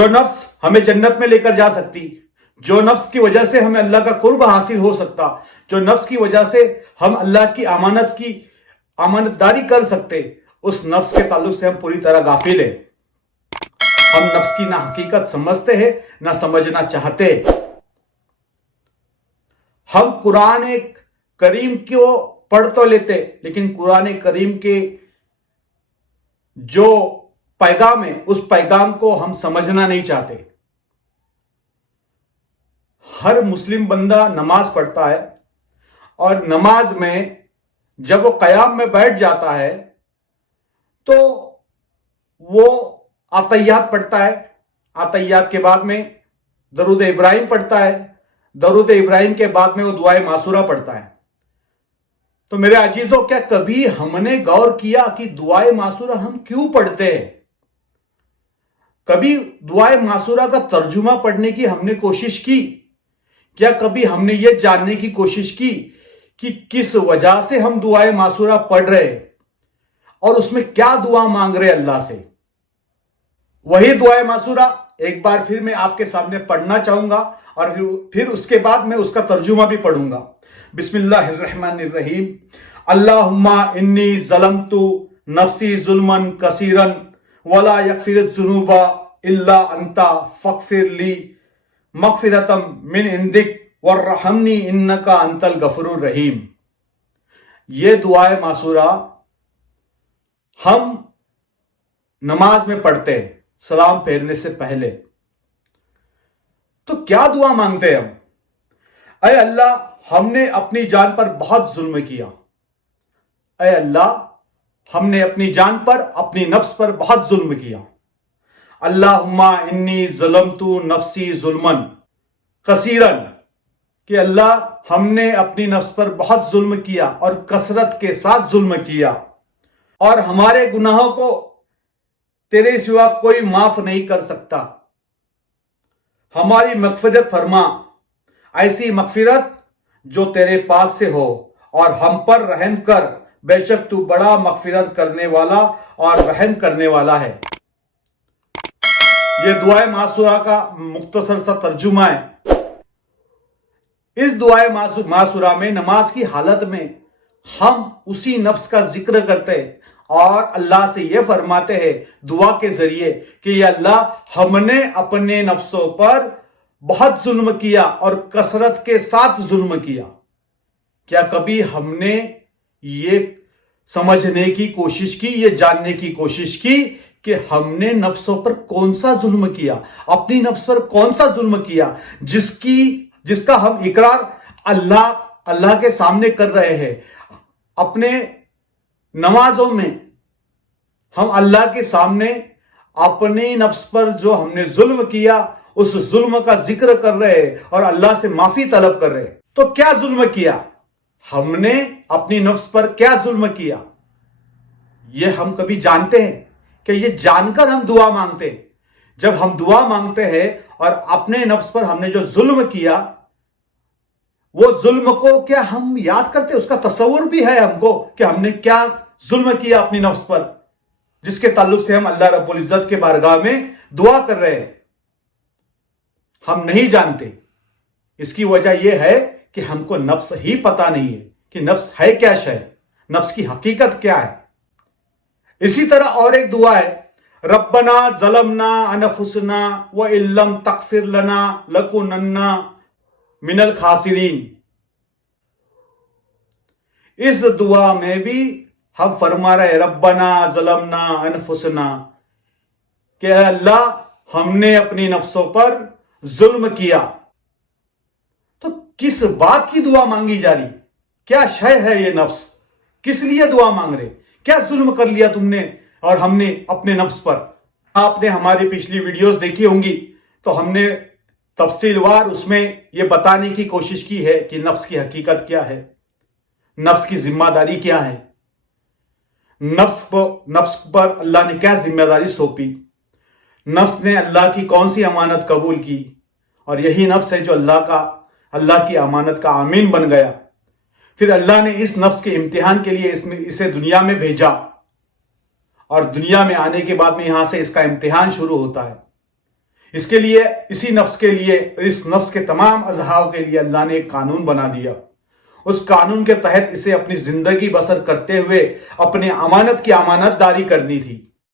جو نفس ہمیں جنت میں لے کر جا سکتی، جو نفس کی وجہ سے ہمیں اللہ کا قرب حاصل ہو سکتا، جو نفس کی وجہ سے ہم اللہ کی امانت داری کر سکتے، اس نفس کے تعلق سے ہم پوری طرح غافل ہیں۔ ہم نفس کی نہ حقیقت سمجھتے ہیں نہ سمجھنا چاہتے۔ ہم قرآن کریم کو پڑھ تو لیتے، لیکن قرآن کریم کے جو پیغام ہے اس پیغام کو ہم سمجھنا نہیں چاہتے۔ ہر مسلم بندہ نماز پڑھتا ہے، اور نماز میں جب وہ قیام میں بیٹھ جاتا ہے تو وہ عطیات پڑھتا ہے، عطیات کے بعد میں درود ابراہیم پڑھتا ہے، درود ابراہیم کے بعد میں وہ دعائے معصورہ پڑھتا ہے۔ تو میرے عزیزوں، کیا کبھی ہم نے غور کیا کہ دعائے معصورہ ہم کیوں پڑھتے ہیں؟ کبھی دعائے معصورہ کا ترجمہ پڑھنے کی ہم نے کوشش کی؟ کیا کبھی ہم نے یہ جاننے کی کوشش کی کہ کس وجہ سے ہم دعائے معصورہ پڑھ رہے ہیں اور اس میں کیا دعا مانگ رہے اللہ سے؟ وہی دعائے معصورہ ایک بار پھر میں آپ کے سامنے پڑھنا چاہوں گا، اور پھر اس کے بعد میں اس کا ترجمہ بھی پڑھوں گا۔ بسم اللہ الرحمن الرحیم۔ اللہم انی ظلمت نفسی ظلما کثیرا ولا یغفر الذنوب الا انت فاغفر لی مغفرۃ من عندک وارحمنی انک انت الغفور الرحیم۔ یہ دعائے معصورہ ہم نماز میں پڑھتے ہیں سلام پھیرنے سے پہلے۔ تو کیا دعا مانگتے ہیں ہم؟ اے اللہ، ہم نے اپنی جان پر بہت ظلم کیا۔ اے اللہ، ہم نے اپنی جان پر، اپنی نفس پر بہت ظلم کیا۔ اللہم انی ظلمت نفسی ظلما کثیرا، کہ اللہ ہم نے اپنی نفس پر بہت ظلم کیا اور کثرت کے ساتھ ظلم کیا، اور ہمارے گناہوں کو تیرے سوا کوئی معاف نہیں کر سکتا۔ ہماری مغفرت فرما، ایسی مغفرت جو تیرے پاس سے ہو، اور ہم پر رحم کر، بے شک تو بڑا مغفرت کرنے والا اور رحم کرنے والا ہے۔ یہ دعائے معصورہ کا مختصر سا ترجمہ ہے۔ اس دعائے معصورہ میں نماز کی حالت میں ہم اسی نفس کا ذکر کرتے ہیں اور اللہ سے یہ فرماتے ہیں دعا کے ذریعے کہ یا اللہ، ہم نے اپنے نفسوں پر بہت ظلم کیا اور کثرت کے ساتھ ظلم کیا۔ کیا کبھی ہم نے یہ سمجھنے کی کوشش کی، یہ جاننے کی کوشش کی کہ ہم نے نفسوں پر کون سا ظلم کیا، اپنی نفس پر کون سا ظلم کیا جس کا ہم اقرار اللہ کے سامنے کر رہے ہیں؟ اپنے نمازوں میں ہم اللہ کے سامنے اپنی نفس پر جو ہم نے ظلم کیا اس ظلم کا ذکر کر رہے ہیں اور اللہ سے معافی طلب کر رہے ہیں۔ تو کیا ظلم کیا؟ ہم نے اپنی نفس پر کیا ظلم کیا؟ یہ ہم کبھی جانتے ہیں کہ یہ جان کر ہم دعا مانگتے ہیں؟ جب ہم دعا مانگتے ہیں اور اپنے نفس پر ہم نے جو ظلم کیا، وہ ظلم کو کیا ہم یاد کرتے؟ اس کا تصور بھی ہے ہم کو کہ ہم نے کیا ظلم کیا اپنی نفس پر، جس کے تعلق سے ہم اللہ رب العزت کے بارگاہ میں دعا کر رہے ہیں؟ ہم نہیں جانتے۔ اس کی وجہ یہ ہے کہ ہم کو نفس ہی پتہ نہیں ہے کہ نفس ہے کیا شے، نفس کی حقیقت کیا ہے۔ اسی طرح اور ایک دعا ہے، ربنا ظلمنا انفسنا وان لم تغفر لنا لنکونن من الخاسرین۔ اس دعا میں بھی ہم فرما رہے ربنا ظلمنا انفسنا، کہ اے اللہ، ہم نے اپنی نفسوں پر ظلم کیا۔ تو کس بات کی دعا مانگی جا رہی؟ کیا شے ہے یہ نفس؟ کس لیے دعا مانگ رہے؟ کیا ظلم کر لیا تم نے اور ہم نے اپنے نفس پر؟ آپ نے ہماری پچھلی ویڈیوز دیکھی ہوں گی تو ہم نے تفصیل وار اس میں یہ بتانے کی کوشش کی ہے کہ نفس کی حقیقت کیا ہے، نفس کی ذمہ داری کیا ہے، نفس پر اللہ نے کیا ذمہ داری سونپی، نفس نے اللہ کی کون سی امانت قبول کی، اور یہی نفس ہے جو اللہ کی امانت کا امین بن گیا۔ پھر اللہ نے اس نفس کے امتحان کے لیے اسے دنیا میں بھیجا، اور دنیا میں آنے کے بعد میں یہاں سے اس کا امتحان شروع ہوتا ہے۔ اس کے لیے اسی نفس کے لیے اور اس نفس کے تمام اذہاب کے لیے اللہ نے ایک قانون بنا دیا. اس قانون کے تحت اسے اپنی زندگی بسر کرتے ہوئے اپنے امانت کی امانت داری کرنی تھی.